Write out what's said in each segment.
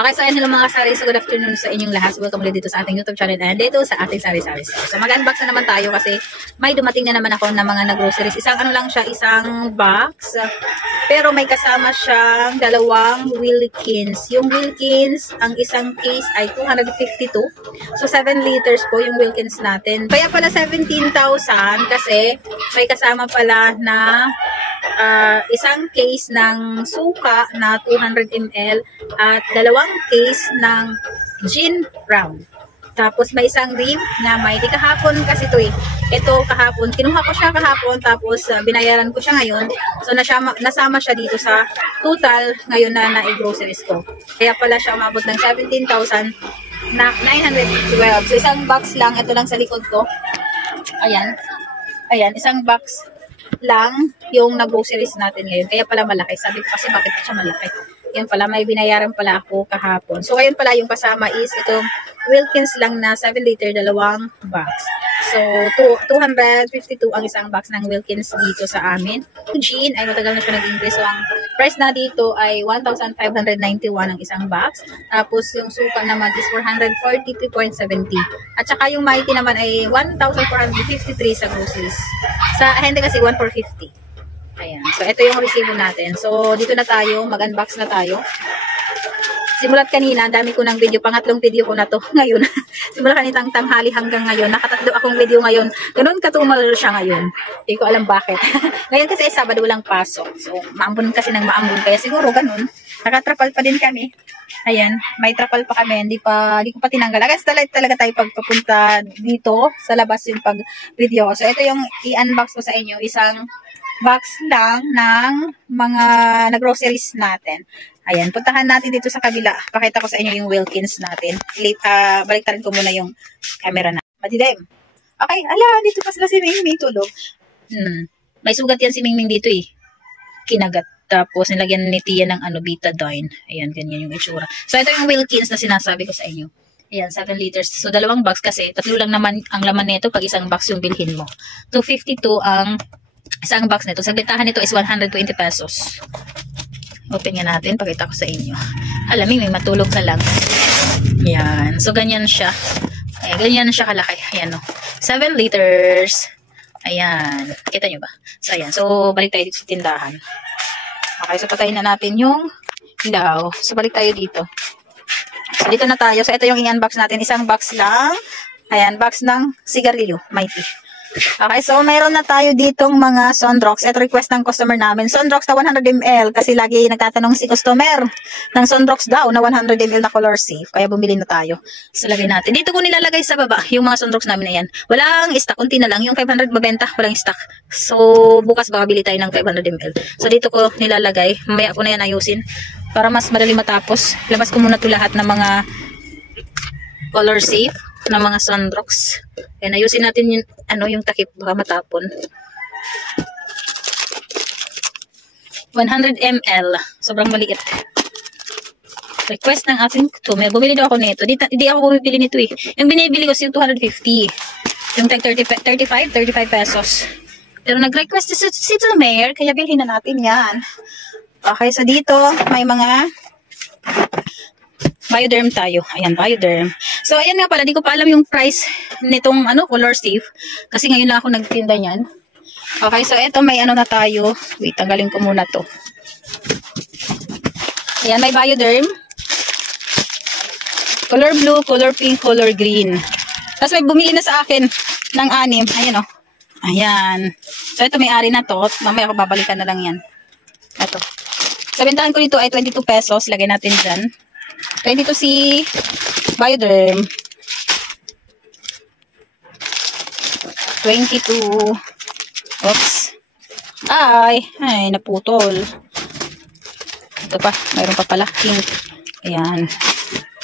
Okay, so hello mga sari. So good afternoon sa inyong lahat. So, welcome ulit dito sa ating YouTube channel and dito sa ating sari-sari. So mag-unbox na naman tayo kasi may dumating na naman ako ng mga nag-groceries. Isang ano lang siya, isang box. Pero may kasama siyang dalawang Wilkins. Yung Wilkins, ang isang case ay 252. So 7 liters po yung Wilkins natin. Kaya pala 17,000 kasi may kasama pala na isang case ng suka na 200 ml at dalawang case ng gin round. Tapos may isang rim na may di kahapon kasi ito eh. Ito kahapon, kinuha ko siya kahapon tapos binayaran ko siya ngayon. So nasama siya dito sa total ngayon na na-groceries ko. Kaya pala siya umabot ng 17,000 na 912. So isang box lang, ito lang sa likod ko. Ayan. Ayan, isang box lang yung nag-groceries natin ngayon. Kaya pala malaki. Sabi ko kasi bakit siya malaki. Yan pala, may binayaran pala ako kahapon. So, ayun pala yung kasama is itong Wilkins lang na 7 liter, dalawang box. So, 252 ang isang box ng Wilkins dito sa amin. Gin ay matagal na siya nag-increase. So, ang price na dito ay 1,591 ang isang box. Tapos, yung suka naman is 443.70. At saka yung Mighty naman ay 1,453 sa groceries. Sa ahente kasi 1,450. Ayan. So, ito yung resibo natin. So, dito na tayo. Mag-unbox na tayo. Simulat kanina, dami ko ng video. Pangatlong video ko na to ngayon. Simulat kanitang tanghali hanggang ngayon. Nakatatlo akong video ngayon. Ganun katumal siya ngayon. Hindi ko alam bakit. Ngayon kasi ay Sabado walang pasok. So, maambon kasi ng maambon. Kaya siguro ganun. Nakatrapal pa din kami. Ayan. May trapal pa kami. Hindi ko pa tinanggal. Agad talaga tayo pagpapunta dito sa labas yung pag-video. So, ito yung i-unbox ko sa inyo. Isang box lang ng mga nag-groceries natin. Ayan, puntahan natin dito sa kabila. Pakita ko sa inyo yung Wilkins natin. Baliktarin ko muna yung camera na. Madilim. Okay, ala, dito pa sila si Mingming tulog. May sugat yan si Mingming dito eh. Kinagat. Tapos nilagyan ni Tia ng betadine. Ayan, ganyan yung itsura. So, ito yung Wilkins na sinasabi ko sa inyo. Ayan, 7 liters. So, dalawang box kasi. Tatlo lang naman ang laman nito pag isang box yung bilhin mo. 252 ang isang box nito. Saglitahan nito is 120 pesos. Open nga natin. Pakita ko sa inyo. Alaming, may matulog ka lang. Ayan. So, ganyan siya. Ayan, ganyan siya kalaki. Ayan o. 7 liters. Ayan. Kita nyo ba? So, ayan. So, balik tayo dito sa tindahan. Okay. So, patayin na natin yung ilaw. So, balik tayo dito. So, dito na tayo. So, ito yung i-unbox natin. Isang box lang. Ayan. Box ng sigarilyo. Mighty. Okay, so mayroon na tayo ditong mga Sunrox. Ito request ng customer namin. Sunrox na 100 ml kasi lagi nagtatanong si customer ng Sunrox daw na 100 ml na color safe. Kaya bumili na tayo. So lagay natin. Dito ko nilalagay sa baba yung mga Sunrox namin na yan. Walang stock, kunti na lang. Yung 500 mabenta, walang stock. So bukas baka bili tayo ng 500 ml. So dito ko nilalagay. Mamaya ko na yan ayusin para mas madali matapos. Labas ko muna ito lahat ng mga color safe na mga Sunrox. Ayan, ayusin natin yung, yung takip baka matapon. 100 ml. Sobrang maliit. Request ng ating customer. Bumili daw ako nito. Hindi ako bumibili nito eh. Yung binibili ko yung 250. Yung 35 pesos. Pero nag-request si Mayor, kaya bilhin na natin yan. Okay, so dito may mga Bioderm tayo. Ayan, Bioderm. So, ayan nga pala, di ko pa alam yung price nitong color safe. Kasi ngayon lang ako nagtinda niyan. Okay, so eto may na tayo. Wait, tanggalin ko muna to. Ayan, may Bioderm. Color blue, color pink, color green. Tapos may bumili na sa akin ng 6. Ayan o. Ayan. So, ito may ari na to. Mamaya ako babalikan na lang yan. Ito. So, bentahan ko dito ay 22 pesos. Lagay natin dyan. 22 si Bioderm. 22. Oops. Ay, naputol. Ito pa, mayroon pa pala. Pink. Ayan.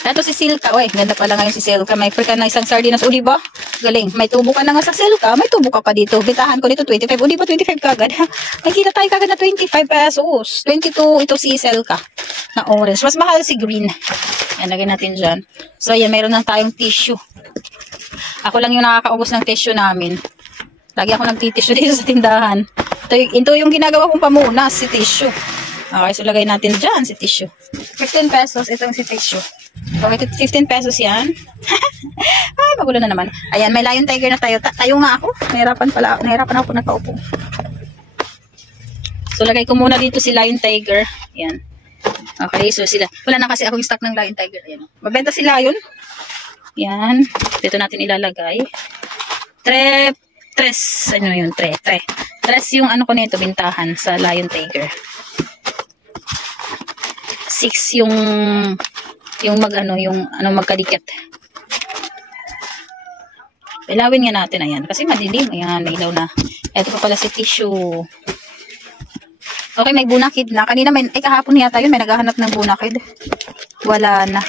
Ito si Silka. Uy, ganda pala ngayon si Silka. May free na isang sardinas. O, diba? Galing. May tubo ka na nga sa Silka. May tubo ka pa dito. Bitahan ko dito 25. O, diba 25 kagad? May kita tayo kagad na 25 pesos. 22 ito si Silka. Na orange. Mas mahal si green. Yan, lagyan natin dyan. So, ayan, mayroon na tayong tissue. Ako lang yung nakakaubos ng tissue namin. Lagi ako nagtitissue dito sa tindahan. Ito yung ginagawa kong pamunas, si tissue. Okay, so lagay natin dyan si tissue. 15 pesos, itong si tissue. Okay, 15 pesos yan. Ay, magulo na naman. Ayan, may Lion Tiger na tayo. Tayo nga ako. Nahirapan ako nakaupo. So, lagay ko muna dito si Lion Tiger. Ayan. Okay, so sila. Wala na kasi akong stock ng Lion Tiger. Ayan. Mabenta si Lion. Ayan. Dito natin ilalagay. Tres. Ano yun? Tres yung ano ko nito, bintahan sa Lion Tiger. 6 yung magkadikit. Ilawin nga natin, ayan. Kasi madilim, ayan, nailaw na. Ito pa pala si tissue. Okay, may bunakid na. Kanina, kahapon yata yun, may naghahanap ng bunakid. Wala na.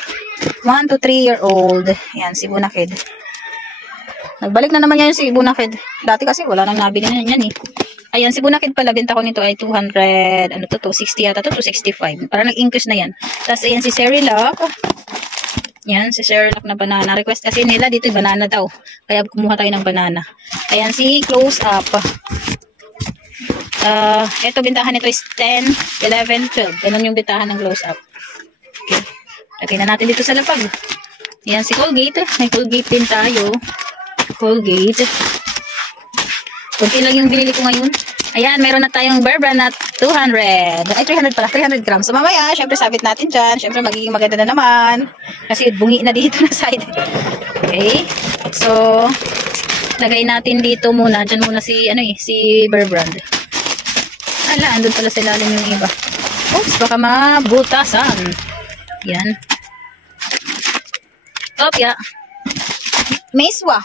1 to 3-year-old. Ayan, si bunakid. Nagbalik na naman yan si bunakid. Dati kasi wala nang nabili na yan eh. Ayan, si bunakid pala, benta ko nito ay 200, 260 yata, 265. Parang nag-increase na yan. Tapos, ayan si Cerelac. Yan, si Cerelac na banana. Request kasi nila dito yung banana daw. Kaya kumuha tayo ng banana. Ayan, si Close Up. Ito, bintahan nito is 10, 11, 12. Ganun yung bintahan ng Close Up. Okay. Lagay na natin dito sa lapag. Ayan, si Colgate. May Colgate din tayo. Colgate. Kunti lang yung binili ko ngayon. Ayan, meron na tayong Bear Brand na 200. Ay, 300 pala. 300 grams. So, mamaya, syempre, sabit natin dyan. Syempre, magiging maganda na naman. Kasi bungi na dito na side. Okay. So, lagay natin dito muna. Dyan muna si Bear Brand. Ala, andun pala sa ilalim yung iba. Oops, baka mabutasan. Yan. Opya. Miswa.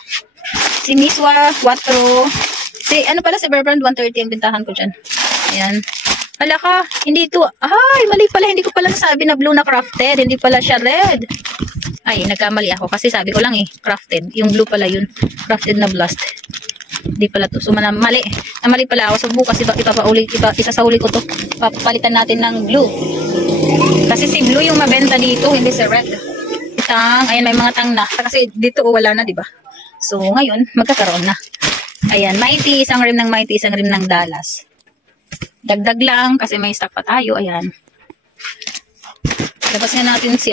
Si Miswa, 4. Ano pala si Bear Brand, 130 ang bintahan ko dyan. Ayan. Hala ka, hindi ito. Ay, mali pala. Hindi ko pala nasabi na blue na crafted. Hindi pala siya red. Ay, nagkamali ako. Kasi sabi ko lang eh, crafted. Yung blue pala yun. Crafted na blast. Hindi pala to. So, mali. Namali pala ako. So, bukas isasauli ko to. Papalitan natin ng blue. Kasi si blue yung mabenta dito, hindi si red. Ayan, may mga tang na. Kasi dito wala na, diba? So, ngayon, magkakaroon na. Ayan, Mighty, isang rim ng Mighty, isang rim ng Dallas. Dagdag lang kasi may stock pa tayo. Ayan. Labas nga natin si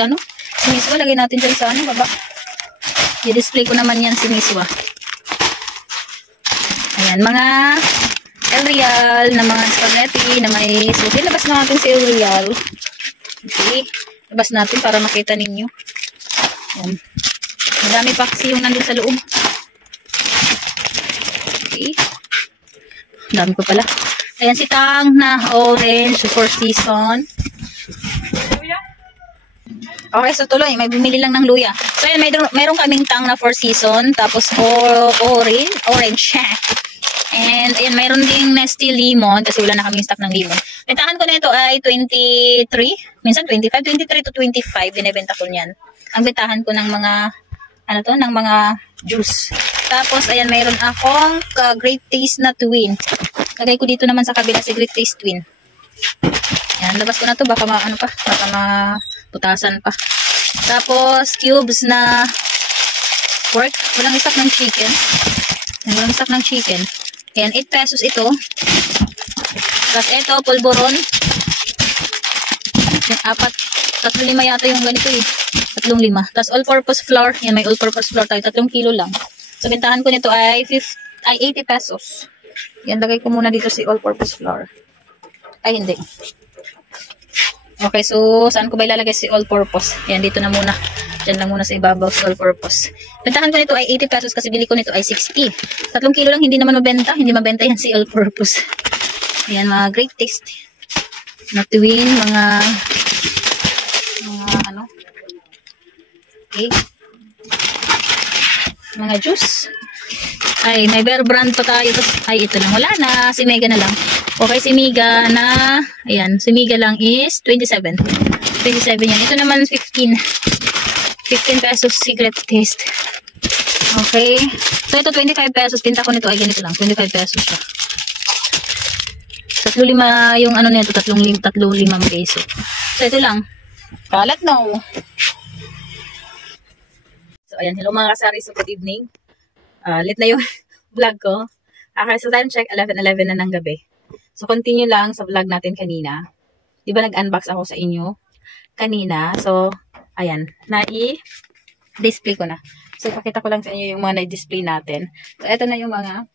Miswa, lagay natin dyan sa baba. I-display ko naman yan si Miswa. Ayan, mga El Real na mga spaghetti na may susi. Labas na natin si El Real. Okay. Labas natin para makita ninyo. Ayan. Madami pa kasi yung nandun sa loob. Okay. Dami ko pala. Ayan si Tang na orange, 4 season. Okay, so tuloy. May bumili lang ng luya. So, ayan, mayroon kaming Tang na 4 season. Tapos, orange. And, ayan, mayroon ding Nestle lemon. Kasi wala na kaming stock ng lemon. Bentahan ko na ito ay 23. Minsan 25. 23 to 25. Binibenta ko niyan. Ang bentahan ko ng mga, ng mga juice. Tapos, ayan, mayroon akong Great Taste na twin. Lagay ko dito naman sa kabila si Great Taste twin. Ayan, labas ko na to. Baka maputasan pa. Tapos, cubes na pork. Walang stock ng chicken. Walang stock ng chicken. Ayan, 8 pesos ito. Tapos, ito, pulburon. 3-5 yata yung ganito eh. 3-5. Tapos, all-purpose flour. Ayan, may all-purpose flour tayo. 3 kilo lang. So, bentahan ko nito ay 80 pesos. Yan, lagay ko muna dito si all-purpose flour. Ay, hindi. Okay, so, saan ko ba ilalagay si all-purpose? Yan, dito na muna. Diyan lang muna sa ibabaw si all-purpose. Bentahan ko nito ay 80 pesos kasi bili ko nito ay 60. 3 kilo lang, hindi naman mabenta. Hindi mabenta yan si all-purpose. Yan, mga Great Taste. Na twin, mga okay. Mga juice. Ay, may Bear Brand pa tayo. Ay, ito lang. Wala na. Si Mega na lang. Okay, si Mega na, ayan, si Mega lang is 27. 27 yan. Ito naman 15. 15 pesos Secret Taste. Okay. So, ito 25 pesos. Pinta ko nito ay ganito lang. 25 pesos siya. 3-5 yung nito. 3-5 peso. So, ito lang. Kalat no. So, ayan. Hello mga kasari. So, good evening. Late na yung vlog ko. Okay, so time check, 11:11 na ng gabi. So, continue lang sa vlog natin kanina. Di ba nag-unbox ako sa inyo kanina? So, ayan, display ko na. So, pakita ko lang sa inyo yung mga na-display natin. So, eto na yung mga,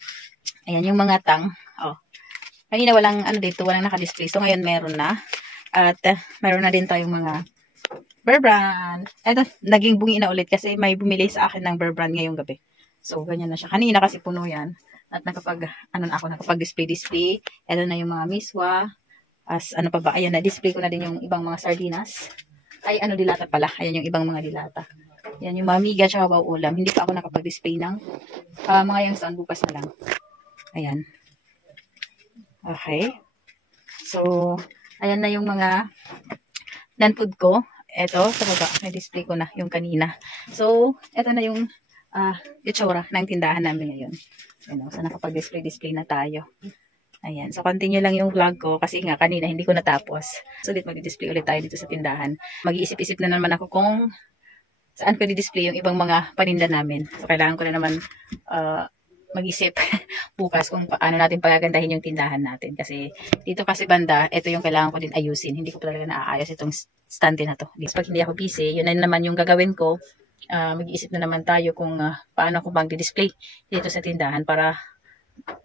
ayan, yung mga tang. Oh, kanina walang, dito, walang naka-display. So, ngayon meron na. At, meron na din tayong mga Bear Brand. Eto, naging bungi na ulit kasi may bumili sa akin ng Bear Brand ngayong gabi. So, ganyan na siya. Kanina kasi puno yan. At nakapag-display. Eto na yung mga miswa. Ano pa ba? Ayan, na-display ko na din yung ibang mga sardinas. Ay, dilata pala. Ayan yung ibang mga dilata. Yan yung mamiga tsaka wow ulam. Hindi pa ako nakapag-display ng mga yung saan bukas na lang. Ayan. Okay. So, ayan na yung mga non-food ko. Eto, sa baba, na-display ko na yung kanina. So, eto na yung itsura ng tindahan namin ngayon. Ayan, so, nakapag-display na tayo. Ayan. So, continue lang yung vlog ko kasi nga kanina hindi ko natapos. So, ulit mag-display ulit tayo dito sa tindahan. Mag-iisip-isip na naman ako kung saan ko di-display yung ibang mga paninda namin. So, kailangan ko na naman mag-isip bukas kung paano natin pagagandahin yung tindahan natin. Kasi dito kasi banda, ito yung kailangan ko din ayusin. Hindi ko talaga naaayos itong stand na to. Pag hindi ako busy, yun na naman yung gagawin ko. Mag-iisip na naman tayo kung paano ko mag-display dito sa tindahan para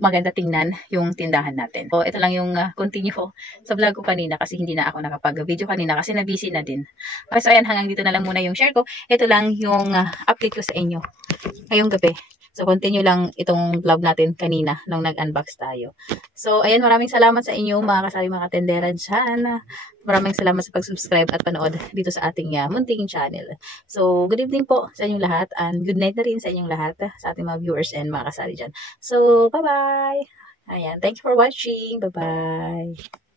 maganda tingnan yung tindahan natin. So, ito lang yung continue ko sa vlog ko kanina kasi hindi na ako nakapag-video kanina kasi na-busy na din. Okay, so ayan, hanggang dito na lang muna yung share ko. Ito lang yung update ko sa inyo ngayong gabi. So, continue lang itong vlog natin kanina nung nag-unbox tayo. So, ayan, maraming salamat sa inyo mga kasari mga tendera dyan. Maraming salamat sa pag-subscribe at panood dito sa ating munting channel. So, good evening po sa inyong lahat and good night na rin sa inyong lahat sa ating mga viewers and mga kasari dyan. So, bye-bye! Ayan, thank you for watching. Bye-bye!